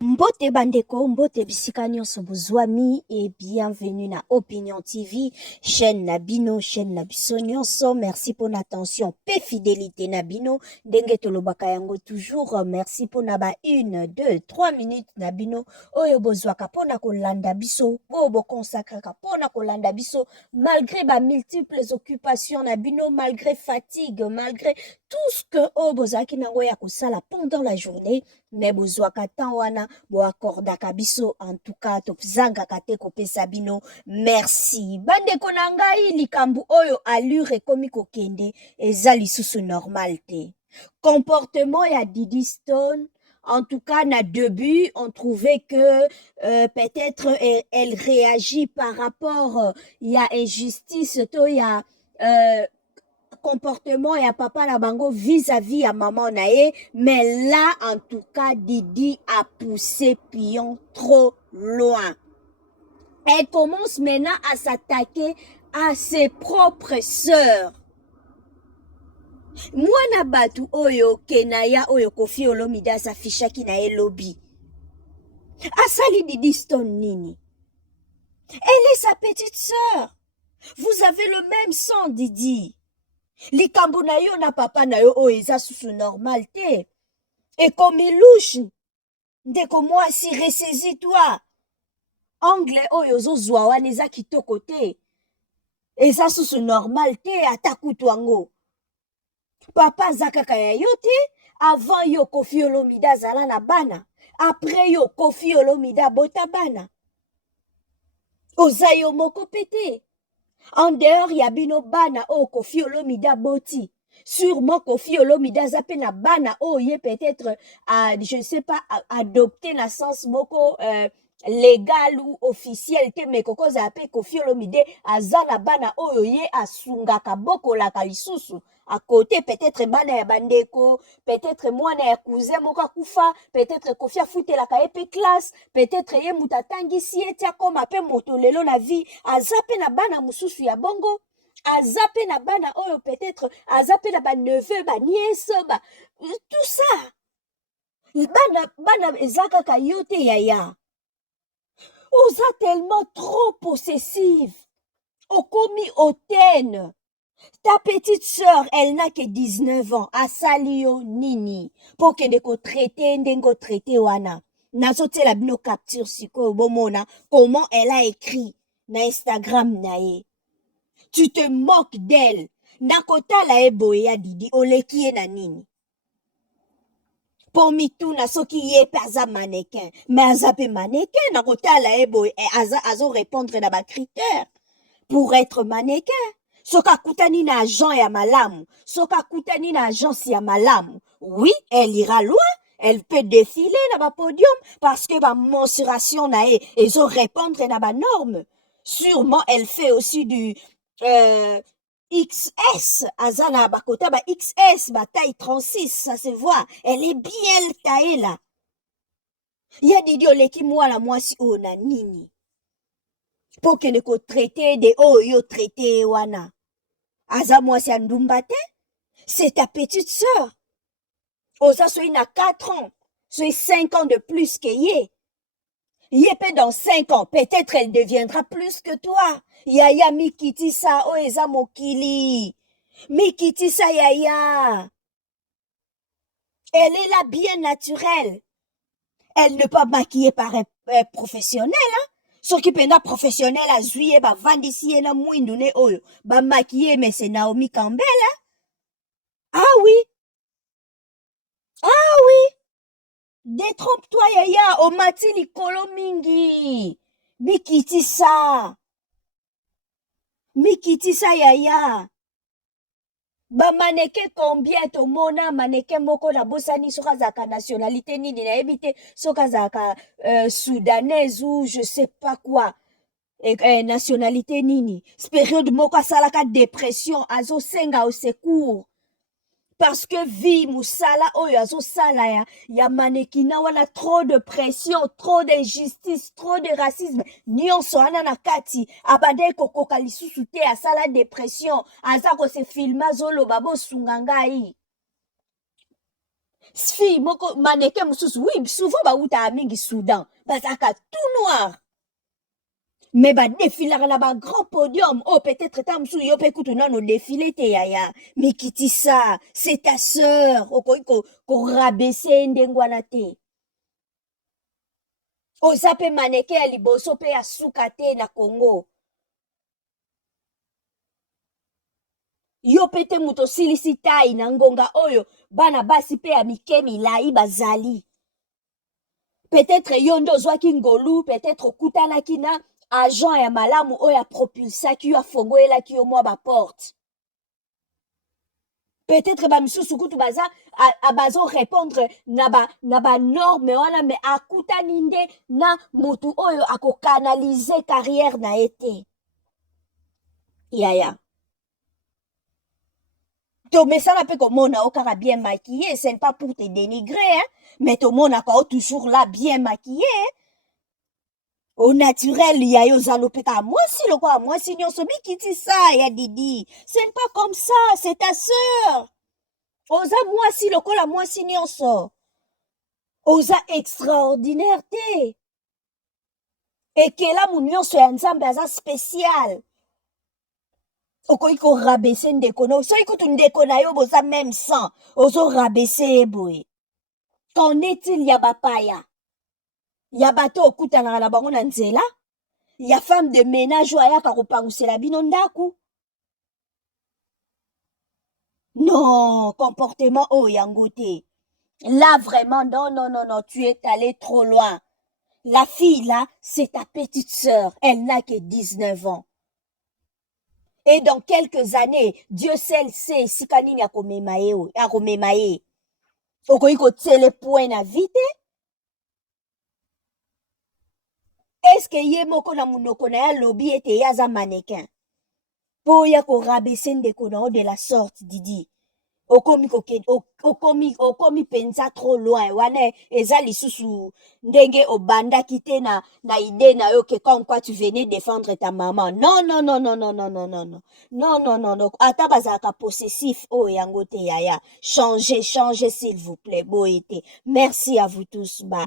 Mbote bandeko, mbote bisika nyonso bozwami et bienvenue na Opinion TV, chaîne na bino, chaîne na biso nyonso. Merci pour l'attention, pe fidélité na bino. Ndenge tolobaka yango toujours, merci pour na ba 1, 2, 3 minutes na bino. Oyo bozwaka pona kolanda biso, oyo bokonsakraka pona kolanda biso, malgré ba multiples occupations na bino, malgré fatigue, malgré tout ce que oyo bozalaki nango ya kosala pendant la journée, mais bozwaka temps wana bo accordaka biso. En tout cas tozangaka te kopesa bino merci. Bandeko na ngai, likambu oyo allure ekomi kokende eza lisusu normal te. Comportement ya Didi Stone, en tout cas na début on trouvait que peut-être elle réagit par rapport ya injustice to ya comportement ya papa na bango vis-à-vis à maman nae, mais là en tout cas Didi a poussé pion trop loin. Elle commence maintenant à s'attaquer à ses propres sœurs. Mwana batu oyo kenaya oyo Koffi Olomide asafishaki na ye lobby, asali Didi Stone nini? Elle est sa petite sœur. Vous avez le même sang, Didi. Likambo na yo na papa na yo oyo eza susu normal te. Et comme louche, ndeko mwasi, ressaisis-toi. Angle oyo zozwa wana eza kitoko te. Eza susu normal te ata kutu yango. Papa aza kaka ya yo te. Avant yo Koffi Olomide azala na bana. Après yo Koffi Olomide abota bana. Oza yo moko pete. En dehors ya bino bana o Koffi Olomide aboti. Sûrement Koffi Olomide azape na bana o ye peut-être je ne sais pas adopté na sens moko légal ou officiel te, mais koko zape Koffi Olomide azana bana oyo ye asungaka bokolaka lisusu à côté, peut-être bana ya bandeko, peut-être mwana ya cousin moka kufa, peut-être Koffi afutelaka epe classe, peut-être ye mutatangisi etia koma pe moto lelo na vie, azape na bana mususu ya bongo, azape na bana oyo peut-être azape na ba neveu, ba nièce, ba tout ça. Bana ezaka ka yote yaya. Oza tellement trop possessive. Okomi hautaine. Ta petite sœur, elle n'a que 19 ans. Asali yo nini. Pour que ndeko traité, ndengo traité wana. Nazote la bino capture siko bomona. Comment elle a écrit na Instagram nae. Tu te moques d'elle. Nakota la eboye ya Didi. Oleki na nini. Pour mituna soki ye pe aza mannequin. Mais aza pe mannequin. Nakota la eboye. Azo répondre na ba critères. Pour être mannequin. Soka kutani na agent ya malamu. Soka kutani na agence ya malamu. Oui, elle ira loin. Elle peut défiler na ba podium parce que ba mensuration na e, ils ont répondre na ba norme. Sûrement, elle fait aussi du XS. Azana bakota ba XS, ba taille 36, ça se voit. Elle est bien taillée là. Ya Didi oleki mwana mwasi o na nini. Pour que ne ko traiter de yo traiter wana. Aza mwasi ya ndumba te, c'est ta petite sœur. Oza soy na 4 ans, soy 5 ans de plus que ye. Ye dans 5 ans, peut-être elle deviendra plus que toi. Yaya mikitisa o eza mokili. Mikitisa yaya. Elle est là bien naturelle. Elle ne pas maquiller par un professionnel, hein. Soki penda professionnel azuye ba vandisi ye na mwindu ne oyo ba maquiller, mais c'est Naomi Campbell, hein? Ah oui, ah oui, détrompe-toi yaya, omati likolo mingi, mikitisa yaya. Ba maneke combien to mona maneke moko na bosani soka zaka nationalité nini na ebite soka zaka soudanaise ou je sais pas quoi. Nationalité nini. Période moko salaka dépression azo senga au secours. Parce que vie musala oyo azo sala ya manekina wana trop de pression, trop d'injustice, trop de racisme. Nyonso wana na kati abade kokoka lisusu te asala dépression, aza ko se filma zolo babo sunga ngai. Fille moko maneke mususu oui souvent bauta mingi Soudan bazaka tout noir mais badefilaka na grand podium oh peut-être ta mususu yo mpe kutu nano défilé te yaya mikitisa c'est ta sœur okoki korabese ndenge wana te oza mpe maneke ya liboso mpe ya suka te na Congo yo mpe te moto osilisi tai na ngonga oyo bana basi mpe ya mike milai bazali peut-être yo nde ozwaki ngolu peut-être okutanaki na agent ya malamu oyo apropulsaki yo afongoyelaki yo mwa baporte peut-être bamisusu kutu bazorépondre na banorme wana me akutani nde na motu oyo akokanalize carrière na ye te yaya tomesana mpe komona o kaka bien maquillé ce n'est pas pour te dénigrer hein? Mais tomonaka o toujours là bien maquillé hein? Au naturel ya yo ozalo mpe kaka mwasi lokola mwasi nyonso mikitisa ya didi ce n'est pas comme ça c'est ta sœur oza mwasi lokola mwasi nyonso oza extraordinaire te ekelamu nyonso ya nzambe aza spécial okoki korabese ndeko no soki kutu ndeko na yo boza même sang ozorabese ye boye qu'en est-il ya bapaya ya bato okutanaka na bango na nzela ya femme de ménage oyo ayaka kopangusela bino ndaku non comportement oyo yango te là vraiment non tu es allé trop loin la fille là c'est ta petite sœur elle n'a que 19 ans et dans quelques années Dieu seul sait esika nini akomema ye okoki kotiele point na vie te est-ce que ye moko na monoko na ye alobi ete ye aza mannequin mpo oya korabese ndeko na yo de la sorte didi okomi penza trop loin wana eza lisusu ndenge obandaki te na idée na yo que comme quoi tu venais défendre ta maman non ata bazalaka possessif oyo yango te yaya changez s'il vous plaît boye te merci à vous tous ba